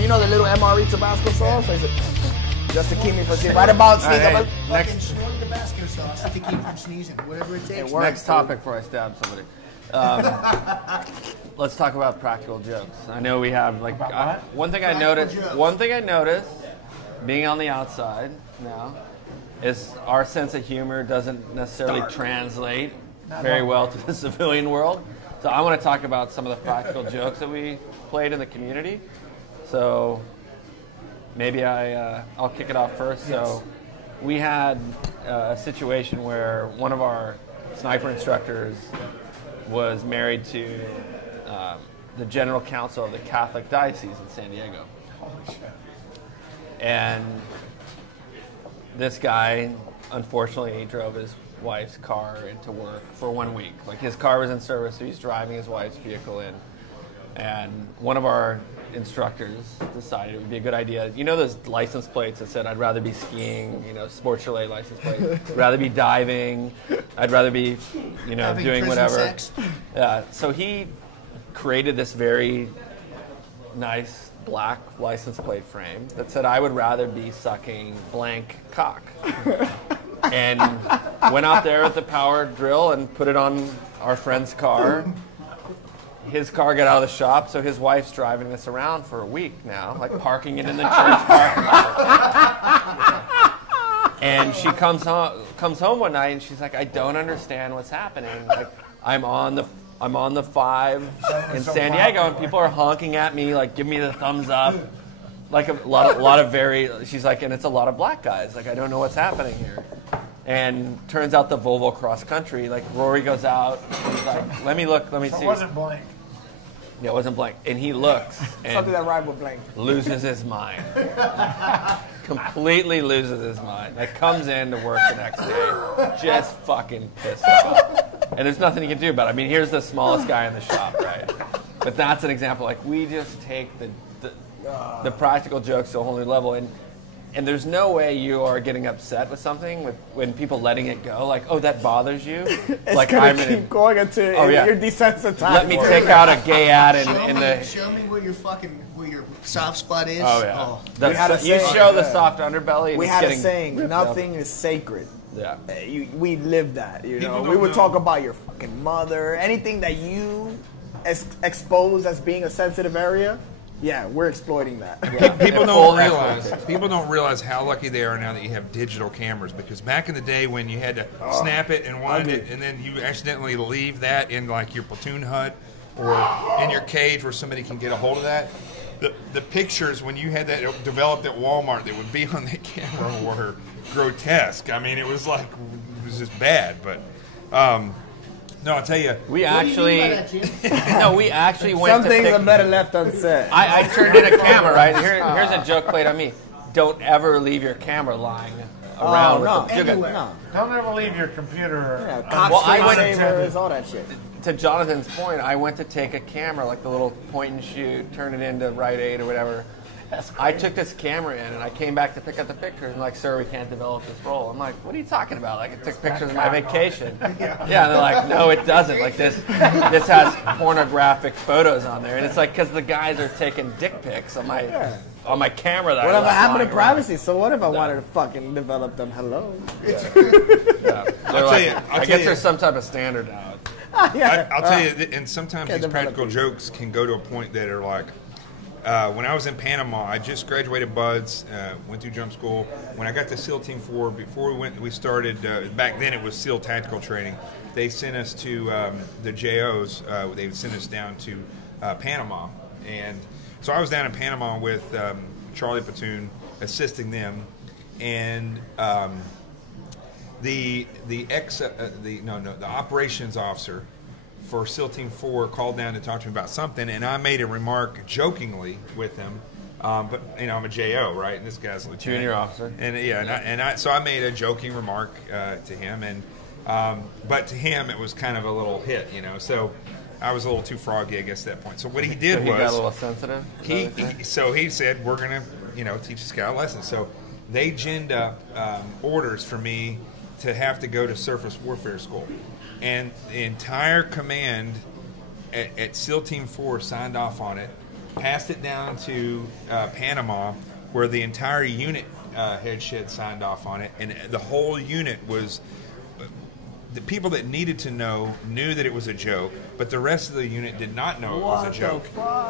Do you know the little MRE Tabasco sauce? Or is it just to keep me from sneezing? Right about sneezing. Right, Fucking snort Tabasco sauce to keep from sneezing. Whatever it takes. Next topic before I stab somebody. Let's talk about practical jokes. I know we have like one thing I noticed. One thing I noticed, being on the outside now, is our sense of humor doesn't necessarily translate very well to the civilian world. So I want to talk about some of the practical jokes that we played in the community. So maybe I'll kick it off first. Yes. So we had a situation where one of our sniper instructors was married to the general counsel of the Catholic Diocese in San Diego. Holy shit. And this guy, unfortunately, drove his wife's car into work for 1 week. Like, his car was in service, so he's driving his wife's vehicle in. And one of our instructors decided it would be a good idea. You know those license plates that said, I'd rather be skiing, you know, sports chalet license plates. I'd rather be diving. I'd rather be, you know, Having doing prison whatever. sex. Yeah. So he created this very nice black license plate frame that said, I would rather be sucking blank cock. And went out there with the power drill and put it on our friend's car. His car got out of the shop, so his wife's driving this around for a week now, like parking it in the church parking lot. And she comes home one night and she's like, I don't understand what's happening. Like, I'm on the 5 in San Diego and people are honking at me, like, give me the thumbs up. Like a lot of she's like, and it's a lot of black guys. Like, I don't know what's happening here. And turns out the Volvo cross country, like, Rory goes out, he's like, let me see. It wasn't blank. Yeah, it wasn't blank. And he looks and Something that rhymed with blank. loses his mind. Completely loses his mind. Like, comes in to work the next day, just fucking pissed off. And there's nothing you can do about it. I mean, here's the smallest guy in the shop, right? But that's an example. Like, we just take the practical jokes to a whole new level. And there's no way you are getting upset with something when people letting it go. Like, oh, that bothers you? It's like, gonna keep going until you're desensitized. Let me take out a gay ad in the... Show me where your soft spot is. Oh, yeah. Oh. We had a You saying, show the soft underbelly. And we it's had a getting saying, ripped nothing up. is sacred. Yeah. We lived that, you know. People We don't would know. talk about your fucking mother, anything that you expose as being a sensitive area. Yeah, we're exploiting that. People full don't realize how lucky they are now that you have digital cameras, because back in the day when you had to snap it and wind it, and then you accidentally leave that in like your platoon hut or in your cage where somebody can get a hold of that, the pictures when you had that developed at Walmart that would be on the camera were grotesque. I mean, it was just bad, but no, I'll tell you. We What do you mean by actually, that, Jim? no, we actually went Some to things pick, are better left unsaid. I turned in a camera, right? Here's a joke played on me. Don't ever leave your camera lying around. no, with the, no. Don't ever leave your computer. Yeah, on- cock I went- savers, all that shit. to Jonathan's point, I went to take a camera, like the little point and shoot, turn it into Rite Aid or whatever. I took this camera in and I came back to pick up the pictures and like, sir, we can't develop this roll. I'm like, what are you talking about? Like, I took pictures of my vacation. Yeah, and they're like, no, it doesn't. Like, this has pornographic photos on there. And it's like, because the guys are taking dick pics on my camera. That Whatever I happened to left lying privacy? So what if I wanted to fucking develop them? Hello. around. Yeah. They're like, I'll I tell guess you. there's some type of standard out. I'll tell you, and sometimes Can't these develop practical it. jokes can go to a point that are like, when I was in Panama, I just graduated BUDS, went through jump school. When I got to SEAL Team 4, before we started, back then it was SEAL Tactical Training, they sent us to the JOs, they would send us down to Panama. And so I was down in Panama with Charlie Platoon, assisting them. And the operations officer for SEAL Team 4 called down to talk to me about something, and I made a remark jokingly with him. But you know, I'm a JO, right? And this guy's a lieutenant. Junior officer. And yeah, so I made a joking remark to him, and but to him it was kind of a little hit, you know. So I was a little too froggy, I guess, at that point. So what he did So he was got a little sensitive. he said, we're gonna, teach this guy a lesson. So they ginned up orders for me to have to go to surface warfare school, and the entire command at SEAL Team 4 signed off on it passed it down to Panama, where the entire unit head shed signed off on it, and the whole unit was. The people that needed to know knew that it was a joke, but the rest of the unit did not know it was a joke.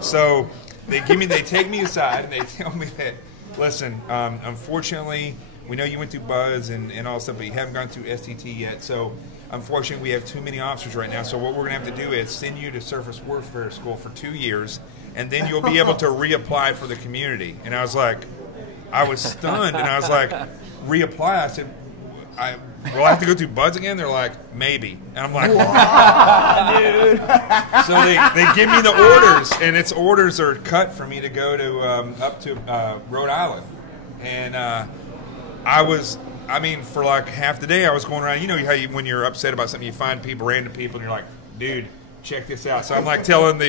So they take me aside and they tell me that, listen, unfortunately, we know you went through Buzz and all stuff, but you haven't gone through STT yet. So unfortunately, we have too many officers right now. So what we're going to have to do is send you to Surface Warfare School for 2 years, and then you'll be able to reapply for the community. And I was stunned, and I was like, reapply? I said, will I have to go through Buzz again? They're like, maybe. And I'm like, wow, dude. So they give me the orders, and its orders are cut for me to go to up to Rhode Island. And for like half the day I was going around. You know how when you're upset about something, you find random people, and you're like, dude, check this out. So I'm like telling the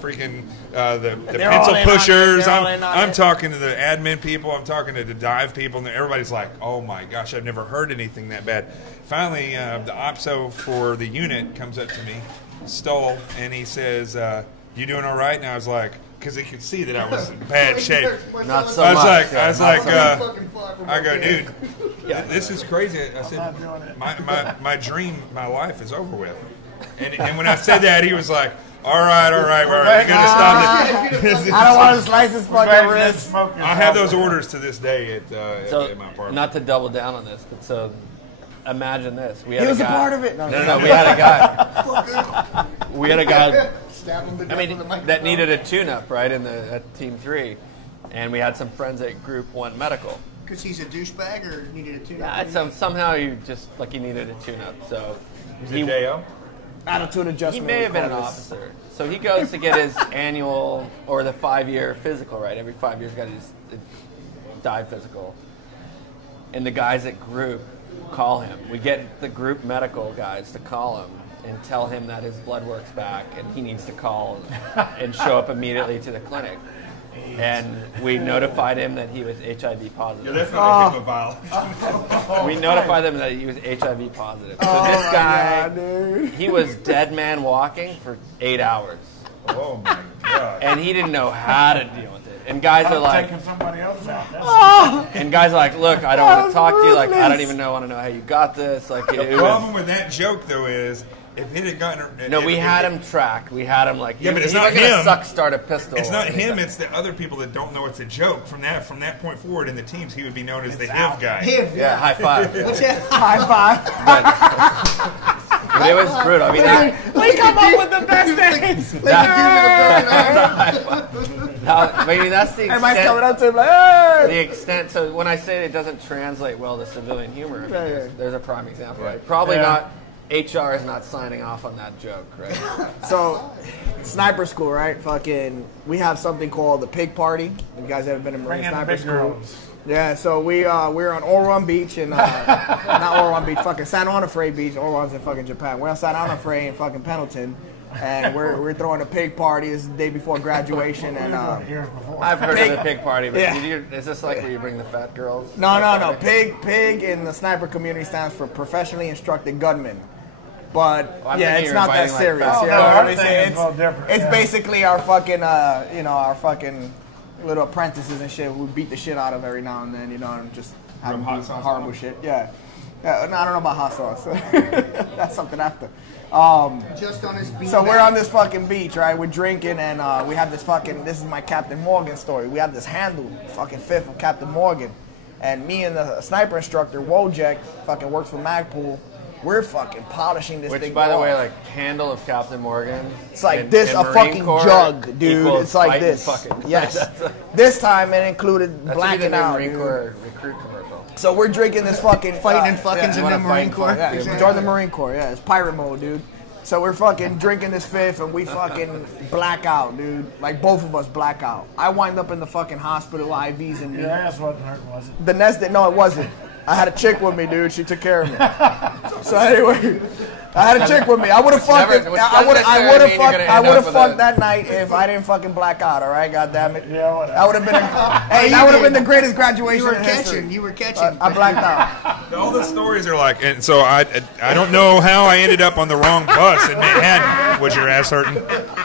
freaking the pencil pushers. I'm talking to the admin people. I'm talking to the dive people, and everybody's like, "Oh my gosh, I've never heard anything that bad." Finally, the OPSO for the unit comes up to me, Stoll, and he says, "You doing all right?" And I was like, because he could see that I was in bad shape. Not so much. I go, dude, this is crazy. I said, my dream, my life is over with. And when I said that, he was like, all right, we're going to stop it. I don't want to slice his fucking wrist. I have those orders to this day at my apartment. Not to double down on this, but so imagine this. He was a part of it. No, we had a guy. We had a guy. That needed a tune-up, right, at Team 3. And we had some friends at Group 1 Medical. Because he's a douchebag or needed a tune-up? Yeah, somehow he needed a tune-up. So was it J.O.? Attitude adjustment. He may have been an officer. So he goes to get his annual or the 5-year physical, right? Every 5 years, got his dive physical. And the guys at Group call him. We get the Group Medical guys to call him and tell him that his blood work's back and he needs to call and show up immediately to the clinic. And we notified him that he was HIV positive. Yeah, that's not a We notified him that he was HIV positive. So this guy, he was dead man walking for 8 hours. Oh my God. And he didn't know how to deal with it. And guys are like, taking somebody else out. and guys are like, look, I don't want to talk to you. Like, I don't even want to know how you got this. Like, the problem with that joke though is, if it had gotten... No, we had him tracked. We had him like... Yeah, but it's not not him. Suck start a pistol. It's not him. It's the other people that don't know it's a joke. From that point forward in the teams, he would be known as the HIV guy. Yeah, high five. Yeah. High five. But it was brutal. I mean, we come up with the best things. Maybe that's the extent. Everybody's coming up to him like, hey! The extent. So when I say it doesn't translate well to civilian humor, there's a prime example. Right? Probably not. HR is not signing off on that joke, right? So, sniper school, right? Fucking, we have something called the pig party. You guys ever been to Marine Sniper School? Girls. Yeah, so we were on Oron Beach and not Oron Beach, fucking San Onofre Beach. Oron's in fucking Japan. We're on San Onofre in fucking Pendleton, and we're throwing a pig party. This is the day before graduation, and I've heard of the pig party, but is this like where you bring the fat girls? No. Pig in the sniper community stands for professionally instructed gunmen. But it's not that serious. It's basically our fucking, our fucking little apprentices and shit. We beat the shit out of every now and then, and just have them do horrible shit. Yeah. No, I don't know about hot sauce. That's something after. Just on his beach. So we're on this fucking beach, right? We're drinking, and we have this fucking. This is my Captain Morgan story. We have this handle, fucking fifth of Captain Morgan, and me and the sniper instructor Wojek fucking works for Magpool. We're fucking polishing this thing. Which, by the way, like handle of Captain Morgan. It's like this, a fucking jug, dude. It's like this. Yes. This time it included blacking out. Marine Corps recruit commercial. So we're drinking this fucking fighting and fucking in the Marine Corps. Yeah, exactly. Join the Marine Corps. Yeah, it's pirate mode, dude. So we're fucking drinking this fifth and we fucking black out, dude. Like both of us black out. I wind up in the fucking hospital, IVs and your ass wasn't hurt, was it? The nest no, it wasn't. I had a chick with me, dude. She took care of me. So anyway, I had a chick with me. I would have fucked it. I would have fucked that night if I didn't fucking black out. All right, goddamn it. Yeah, that would have been. That would have been the greatest graduation in history. You were catching. I blacked out. All the stories are like, and so I don't know how I ended up on the wrong bus in Manhattan. Was your ass hurting?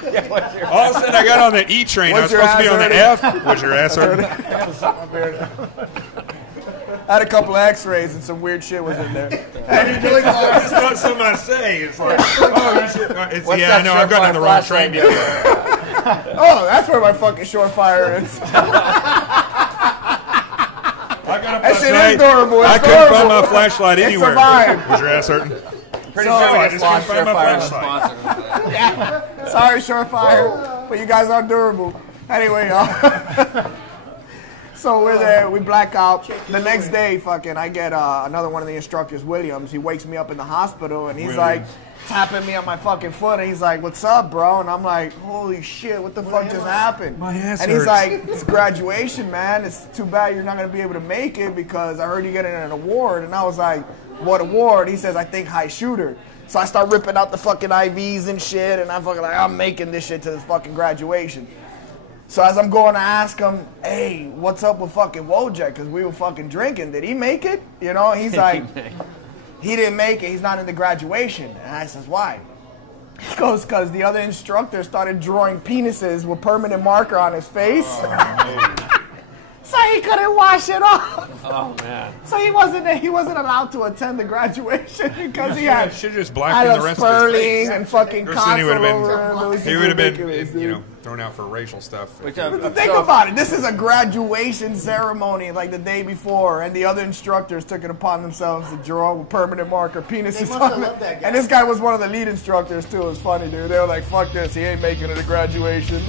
All of a sudden, I got on the E train. I was supposed to be on the F. Was your ass hurt? I had a couple of X-rays and some weird shit was in there. It's not something I say. It's like, oh, you should. Yeah, I know. I've gotten on the wrong train. Oh, that's where my fucking Surefire is. That shit is adorable. I couldn't find my flashlight anywhere. Survived. Was your ass hurting? Pretty sure I we just just lost couldn't find my Surefire flashlight. sponsor. Yeah. Sorry, Surefire, but you guys are durable. Anyway, so we're there, we black out. The next day, fucking, I get another one of the instructors, Williams. He wakes me up in the hospital, and he's like tapping me on my fucking foot, and he's like, "What's up, bro?" And I'm like, "Holy shit, what the fuck just happened?" My ass and he's hurts. like, "It's graduation, man. It's too bad you're not gonna be able to make it because I heard you're getting an award." And I was like, "What award?" He says, "I think high shooter." So I start ripping out the fucking IVs and shit, and I'm fucking like, I'm making this shit to this fucking graduation. So as I'm going to ask him, "Hey, what's up with fucking Wojak?" Because we were fucking drinking. Did he make it? You know, he's like, he didn't make it. He's not in the graduation. And I says, "Why?" He goes, "Because the other instructor started drawing penises with permanent marker on his face." So he couldn't wash it off. Oh man! So he wasn't allowed to attend the graduation because he had should have just blacked in the rest of his face. and fucking He would have been, ridiculous, you know, thrown out for racial stuff. Think about it. This is a graduation ceremony like the day before, and the other instructors took it upon themselves to draw with permanent marker penises on it. And this guy was one of the lead instructors too. It was funny, dude. They were like, "Fuck this. He ain't making it to graduation."